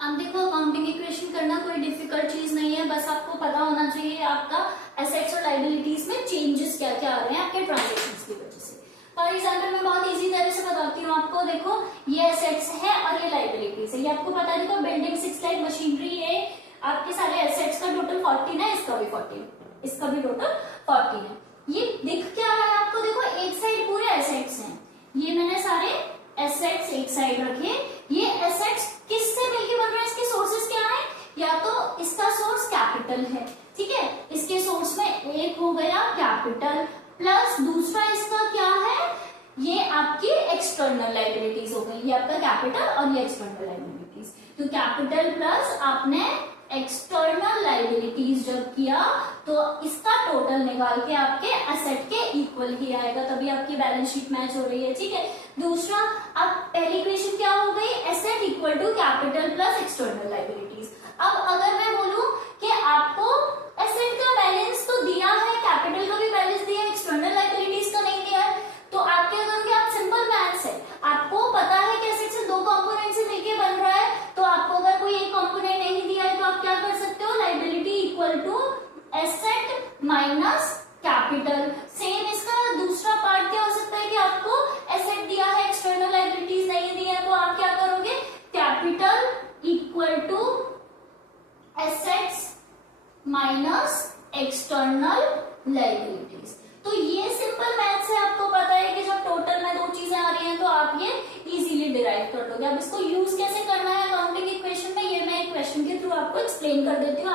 अब देखो, accounting equation करना कोई डिफिकल्ट चीज नहीं है, बस आपको पता होना चाहिए आपका एसेट्स और लायबिलिटीज में चेंजेस क्या क्या आ रहे हैं आपके ट्रांजेक्शंस की वजह से। फॉर एग्जाम्पल मैं बहुत इजी तरह से बताती हूँ आपको। देखो, ये एसेट्स है और ये लायबिलिटीज है, ये आपको पता है। देखो, बिल्डिंग 6 लाख मशीनरी है, आपके सारे एसेट्स का टोटल 14 है, इसका भी 14, इसका भी टोटल 14 है। ये दिख क्या रहा है आपको? देखो, एक साइड पूरे एसेट्स हैं, ये मैंने सारे एसेट्स एक साइड रखे। ये एसेट्स किससे मिलके बन रहे हैं? इसके सोर्सेस क्या है? या तो इसका सोर्स कैपिटल है, ठीक है, इसके सोर्स में एक हो गया कैपिटल, प्लस दूसरा इसका क्या है? ये आपकी एक्सटर्नल लायबिलिटीज हो गई, ये आपका कैपिटल और ये एक्सटर्नल लायबिलिटीज। तो कैपिटल प्लस आपने एक्सटर्नल लायबिलिटीज जब किया तो इसका टोटल निकाल के आपके एसेट के इक्वल ही आएगा, तभी आपकी बैलेंस शीट मैच हो रही है, ठीक है। दूसरा, अब पहली इक्वेशन क्या हो गई? Asset equal to capital plus external liabilities. अब अगर मैं बोलूं कि आपको एसेट का बैलेंस तो दिया है, कैपिटल का भी बैलेंस दिया है, एक्सटर्नल लायबिलिटीज का नहीं दिया है, तो आप क्या करोगे? आप सिंपल मैथ्स है, आपको पता है कि एसेट से दो कंपोनेंट से मिलकर बन रहा है, तो आपको अगर कोई एक कंपोनेंट नहीं दिया है तो आप क्या कर सकते हो? Liability equal to asset minus capital. Same इसका दूसरा पार्ट क्या हो सकता है कि आपको एसेट दिया है, एक्सटर्नल लायबिलिटीज नहीं दिया है, तो आप क्या करोगे? Capital equal to assets minus external liabilities. तो ये सिंपल मैथ्स है, आपको पता है कि जब टोटल में दो चीजें आ रही हैं तो आप ये इजीली डिराइव कर दोगे। अब इसको यूज कैसे करना है अकाउंटिंग इक्वेशन में, ये मैं एक क्वेश्चन के थ्रू आपको एक्सप्लेन कर देती हूँ।